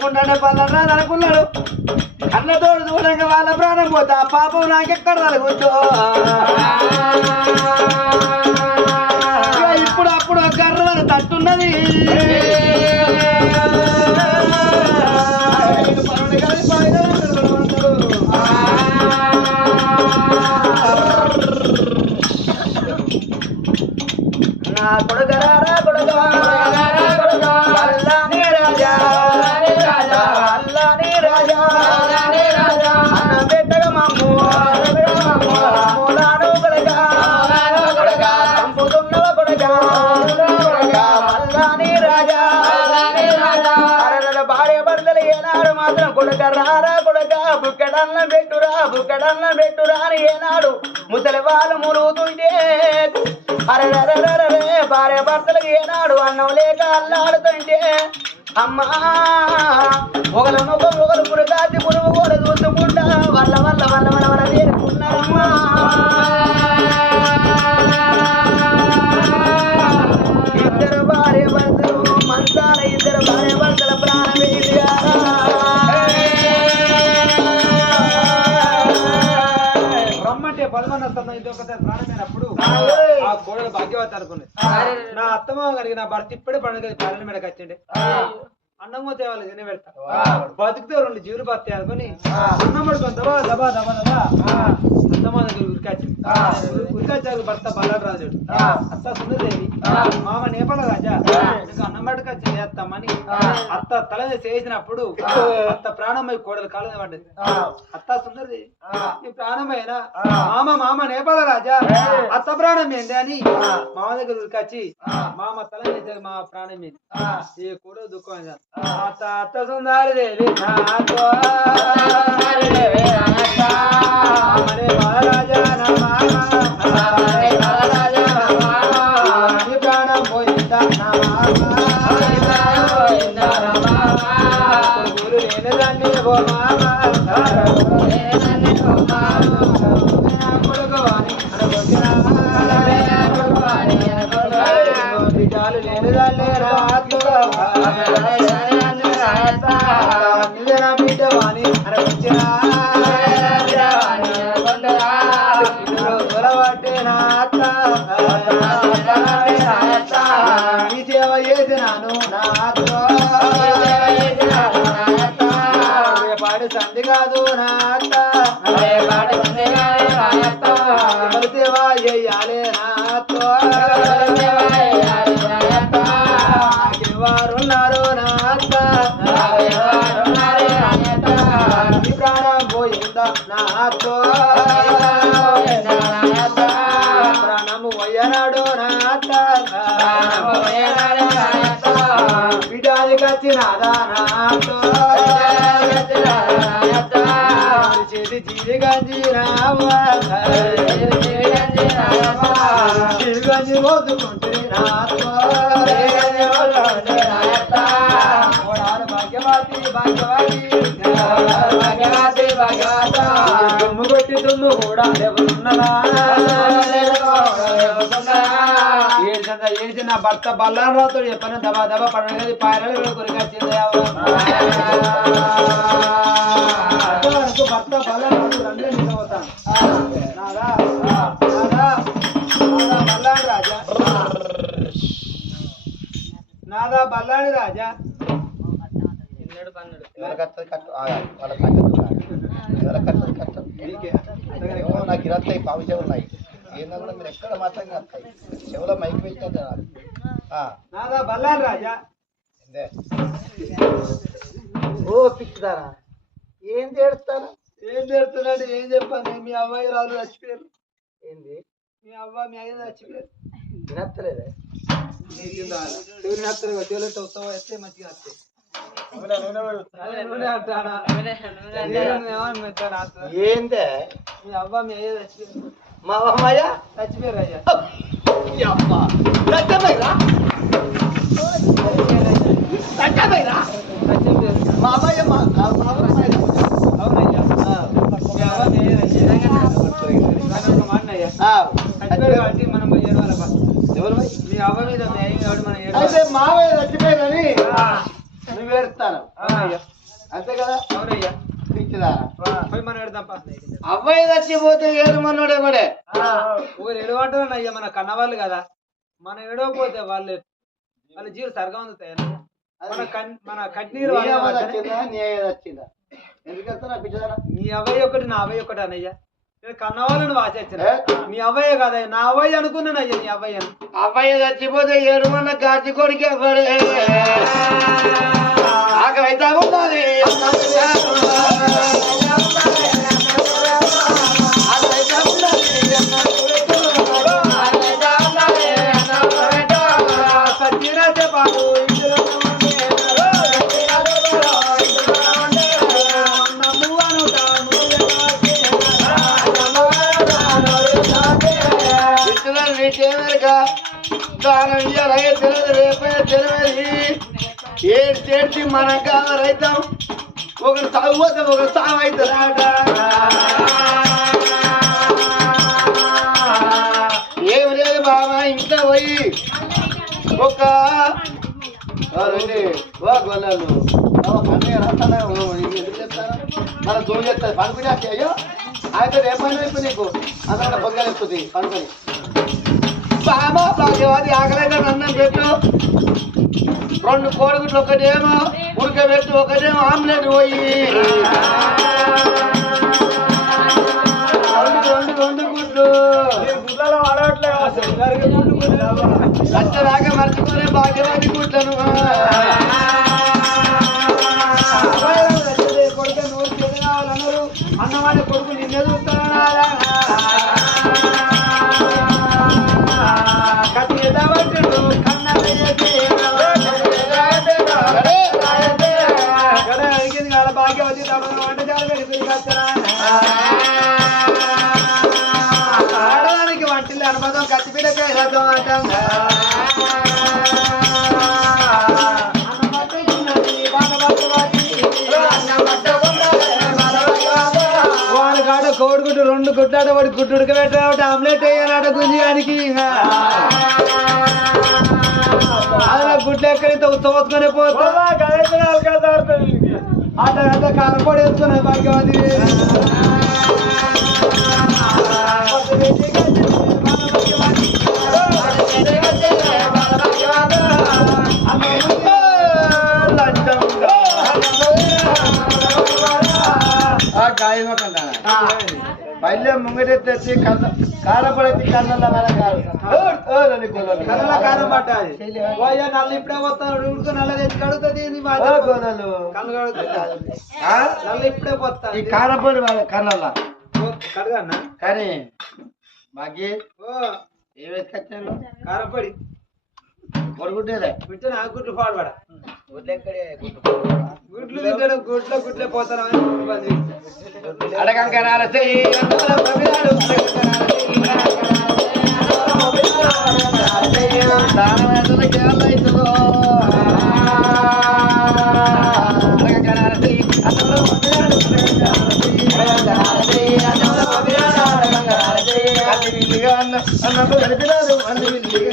తట్టుకుంటానే పల్లరా అనుకున్నాడు అన్నతోడు దూరంగా వాళ్ళ ప్రాణం పోతా పాపం నాకెక్కడ తలగొద్దు? ఇప్పుడు అప్పుడు కర్రలను తట్టున్నది. కొడుక రారా కొడుక బుక్కడన్న పెట్టురా బుక్కడన్న పెట్టురా అని ఏనాడు ముసలి వాళ్ళు మురుగుతుంటే. అరరరరే భార్య భర్తలకు ఏనాడు అన్నం లేక అల్లాడుతుంటే. అమ్మా ఒకరు ఒకరు పురుగాతి పురుగు కూడదు అత్తమ్మ కనుక నా భర్త ఇప్పుడే పండుగ పాలన మీదకి వచ్చిండే అన్నమో తేవాలి తినే పెడతా బతికితే రెండు జీవులు బతాయి అనుకుని అన్నం పడుకొని దబా దబా దబా. అత్తమ్మ దగ్గర ఉరికాచి ఉరికాచారు భర్త బల్లాడు రాజుడు అత్త సుందరదేవి. మామ నేపాల రాజా. నీకు అన్నం పట్టుకొచ్చి చేస్తామని అత్త తల చేసినప్పుడు అత్త ప్రాణమై కోడలు కాలం పడ్డది అత్త సుందరదేవి నీ ప్రాణమైనా? మామ మామ నేపాల రాజా. అత్త ప్రాణం ఏంది? అని మామ దగ్గర ఉరికొచ్చి మామ తల మీద మా ప్రాణం ఏంది? ఏ కూడా దుఃఖం అయింది. అత్త అత్త సుందరి దేవి నాతో అమరే బాలరాజా నా మామ. నీ ప్రాణం చేసినాను నా అత్త. పాడి సంధి కాదు నా అత్త. ఎవరి సేవ చేయాలి నా అత్త. నాకెవ్వరున్నారు నా అత్త. ఈ ప్రాణం పోయిందా నా చేతి జీవి గంజి రావా గంజి పోసుకుంటే నా భాగ్యవతి భాగ్యవతి దుమ్ము కొట్టి దుమ్ము కూడా ఎవరున్నదా ఏడ్చి నా భర్త బల్లారావుతో చెప్పను. దబా దబా పడగది పాయలు కొరికొచ్చింది భర్త బల్లారావు రండి నిలబోతాను నాదా నాదా నాదా బల్లాడి రాజా. నాదా బల్లాడి రాజా. నీకే. ఇరవై పావు చెవులు ఉన్నాయి ఏంటంటే మీరు ఎక్కడ మాత్రం వస్తాయి చెవులో మైక్ రాజా? ఏందే? ఓ పిచ్చిదారా ఏం చేస్తాను? ఏం చేస్తున్నాడు? ఏం చెప్పాను మీ అమ్మాయి రాళ్ళు చచ్చిపోయారు. ఏంది? మీ అవ్వ మీ అయ్య చచ్చిపోయారు. వినత్తలేదే. దేవుని హత్తులు దేవులతో ఉత్సవం వేస్తే మంచిగా వస్తాయి అదే నూనె అంటాడా? దేవుని ఏమని మెత్తాడు ఆత్మ. ఏందే? మీ అవ్వ మీ అయ్య చచ్చిపోయారు. మా అమ్మాయ చచ్చిపోయారు అయ్యా సత్యమైరా చచ్చిపోయారు మా అమ్మాయి మా మా అమ్మాయి అవునయ్యా మీ అవ్వ మీ అయ్య చచ్చిపోయారు కానీ ఒక మాట అయ్యా ఆ, చచ్చిపోయారు కాబట్టి మనం పోయి ఏడవాలి బా. ఎవరు పోయి? మీ అవ్వ మీద మీ అయ్య కాబట్టి మనం అయితే ఏడవాలి మావయ్య చచ్చిపోయారని నువ్వు ఏడుస్తాను అవునయ్యా పోయి మనం ఎడదాంపా అబ్బాయి చచ్చిపోతే ఏడుమన్నాడు ఎవడే ఊరు ఎడవంటారు అయ్యా మన కన్నవాళ్ళు కదా. మనం ఎడవపోతే వాళ్ళు వాళ్ళ జీవులు సరిగా అందుతాయి? మన కన్ మన కన్నీరు నీ అవ్వయ్య ఒకటి నా అవ్వయ్య ఒకటి అనయ్యా. కన్నవాళ్ళని వాచేచ్చిన ఏ? నీ అవ్వయ్య కదా నా అవ్వయ్య అనుకున్నాను అయ్యా నీ అవ్వయ్యను. అబ్బాయి చచ్చిపోతే ఏడుమన్న గాచి కొడుకు ఆకలి అయితే ఉండాలి ఏడు మనం కాదు రైతాం. ఒకరు తాగుపోతే ఒకరు తాగు అవుతారాట ఏమి లేదు బాబా ఇంట్లో పోయి ఒక గొల్లలు మన దూరం చేస్తారు పనుకునే అయ్యో. అయితే రేపైనా ఇప్పుడు నీకు. అందరూ పొగ్గలేస్తుంది పనుకొని. బాబా భాగ్యవాది ఆకలైతే అన్నం పెట్టు. రెండు కోడిగుడ్లు ఒకటేమో ఉడకబెట్టి ఒకటేమో ఆమ్లెట్ పోయి. రెండు రెండు గుడ్లు. లచ్చరాగా మర్చిపోలే భాగ్యవాది గుడ్లను. అన్నవాడి కొడుకు నిన్నే చూస్తానా కోడిగుడ్డు రెండు గుడ్డాడు వాడి గుడ్డు ఉడకబెట్టాడు ఆమ్లెట్ అయ్యానాట గుంజిగానికి. అలా గుడ్లు ఎక్కడైతే ఉత్తమొత్తుకొని పోతా అట్లా అట్లా కారపొడి వేసుకున్నాయి భాగ్యవతి. ఆ గాయం పల్లె ముంగటే తెచ్చి కన్నల కాదు కళ్ళ నల్ల ఇప్పుడే పోతాడు ఉడుకు నల్ల తెచ్చి కడుగుతుంది కళ్ళు కడుగుతుంది? నల్ల ఇప్పుడే ఈ పోతాది కారపొడి వాళ్ళ కన్నల కడగన్నా కానీ ఓ ఏ వేసుకొచ్చాను కారపొడి. కొడుకుంటేలే వింటే నాకు గుడ్లు పాడబడ గుడ్లు తింటాడు గుడ్లో గుడ్లే పోతాను అడగంకరాల చెయ్యి దానం ఏళ్ళైతుందో అడగంకరాల చెయ్యి అందులో పవిరాడు అన్ని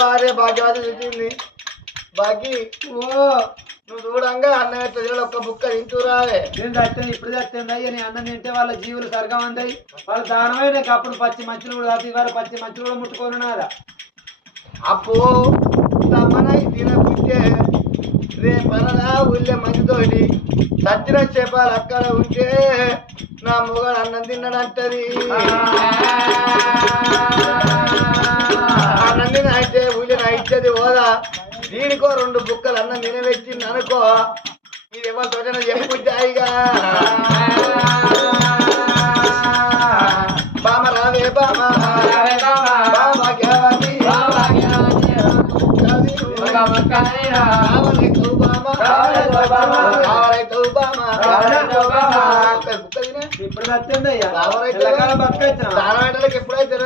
భార్య భాగ్యవతి చూసింది బాకి ఓ నువ్వు చూడంగా అన్నం ఎట్లా చూడాలి ఒక్క బుక్క తింటురావే నేను చచ్చాను ఇప్పుడు చచ్చాను అయ్యా నీ అన్నం తింటే వాళ్ళ జీవులు సరిగా ఉంది వాళ్ళ దానమైన నాకు అప్పుడు పచ్చి మంచులు కూడా తాగి వారు పచ్చి మంచులు కూడా ముట్టుకోను నాదా అప్పు తమ్మనై తినకుంటే రేపనలా ఊళ్ళే మంచితోటి సచ్చిన చేపాలు అక్కడ ఉంటే నా మొగడు అన్నం తిన్నాడంటది. అన్నం తిన అయితే నా ఇచ్చేది హోదా. దీనికో రెండు బుక్కలు అన్నం తినవెచ్చింది అనుకో ఇది ఎవరితోటైనా చెప్పుకుంటాయిగా బామ రావే బామ. బామ ఇప్పుడు చచ్చింది అయ్యా రావరైతే ఎల్లకాలం ఎప్పుడైతే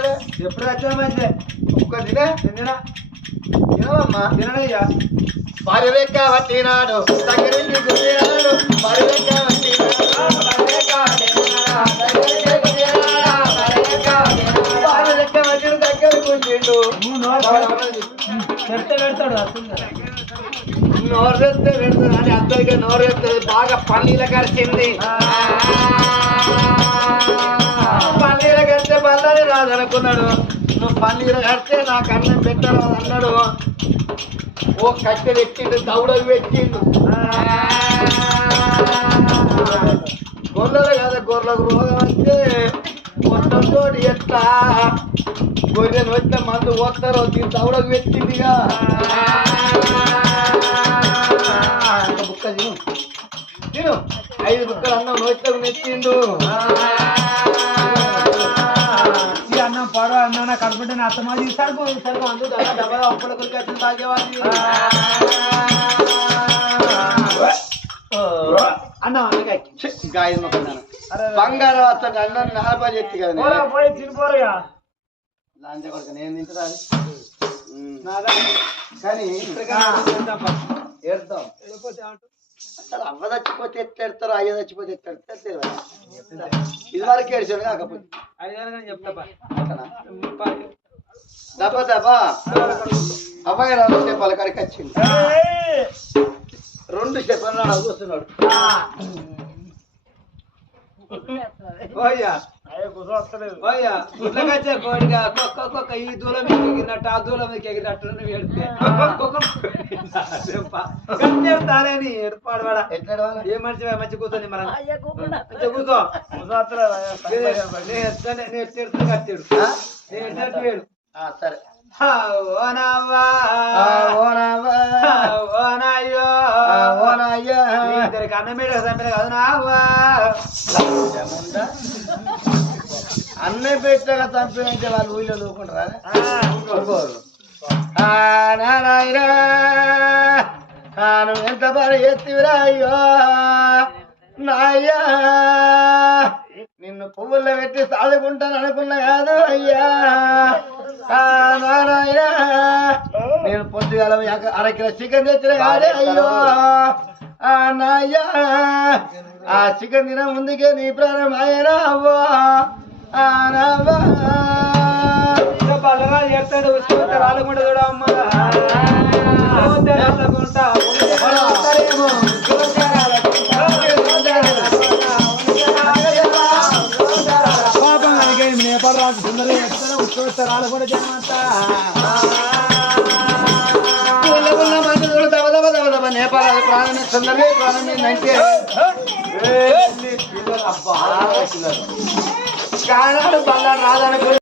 ఎప్పుడు చచ్చాను మంచిదే బుక్క తినే తినవమ్మా తినడయ్యా గురినాడు పెడతాడు అసలు నోరెత్తే పెడుతుంది అని అద్దరికి నోరెత్తది బాగా పన్నీల కరిచింది. పన్నీల కడితే పల్లది రాదనుకున్నాడు. నువ్వు పన్నీర కడితే నాకు అన్నం పెట్టరాదు అన్నాడు. ఓ కట్టె పెట్టిండు దౌడలు పెట్టిండు. గొర్రెలు కదా గొర్రెలకు రోగం వస్తే మొత్తంతో ఎట్లా గొర్రెలు వచ్చిన మందు పోతారో దీని దౌడకు పెట్టిందిగా. బుక్క తిను. తిను. ఐదు బుక్కలు అన్నం నోట్లకు ఈ అన్నం పడవ అన్నం నాకు కడుపుంటే నా అత్తమా తీసాడు సరుకు అందు డబ్బా అప్పుడు కొరికి వచ్చిన భాగ్యవాది అన్నం గాయ బంగారం అతను అన్నం నలభై చెప్తి కదా. పోయి తినిపోరుగా లాంటి కొడుకు నేను తింటా నాదా. కానీ ఏడతాం. అసలు అవ్వ చచ్చిపోతే ఎట్లా ఎడతారు అయ్య చచ్చిపోతే ఎట్లా ఎడతారు తెలియదు. ఇది వరకు ఏడ్చాడు కాకపోతే? దెబ్బ దెబ్బ అబ్బాయి రెండు చెప్పాలి కడికి వచ్చింది. రెండు చెప్పాలి నాడు కూర్చున్నాడు పోయ్యా పోయ్యా గుడ్లకొచ్చే కోడిగా కుక్క కుక్క ఈ దూలం మీకు ఎగిరినట్టు ఆ దూలం మీకు ఎగిరినట్టు నువ్వు ఎడితే తారేని ఏర్పాడు వాడ? ఏ మనిషి మంచి కూర్చొని మనం? మంచిగా కూర్చో నేను కట్టాడు? నేను సరే. ఓ నవ్వా ఆ, ఓనవ్వా. ఓ నాయ్యో ఆ, ఓనయ్యా. మీ ఇద్దరికి అన్నం మీద చంపిన కాదు నావ్వా? అన్నీ పెట్టగా చంపినంటే వాళ్ళు ఊళ్ళో దూకుంటారా నువ్వు ఎంత పని ఎత్తివిరా అయ్యో. నాయ్యా నిన్ను పువ్వుల్లో పెట్టి సాదుకుంటాను అనుకున్నా కాదు అయ్యా. నారాయణ నేను పొద్దుగాల అరకిలో చికెన్ తెచ్చిన కాదే అయ్యో. ఆ నాయ్యా ఆ చికెన్ తిన ముందుకే నీ ప్రాణం అయ్యనా అవ్వా. బల్లగా చేస్తాడు ఉసుకుంటే రాలకుండా చూడ అమ్మ రాలకుండా. పాపం అలాగే నేపాల్ రాజు సుందరి చెప్తాను ఉసుకుంటే రాలకుండా దబ నేపాల ప్రాణం సుందరి ప్రాణం అంటే చాలా బంగారు రాదనుకో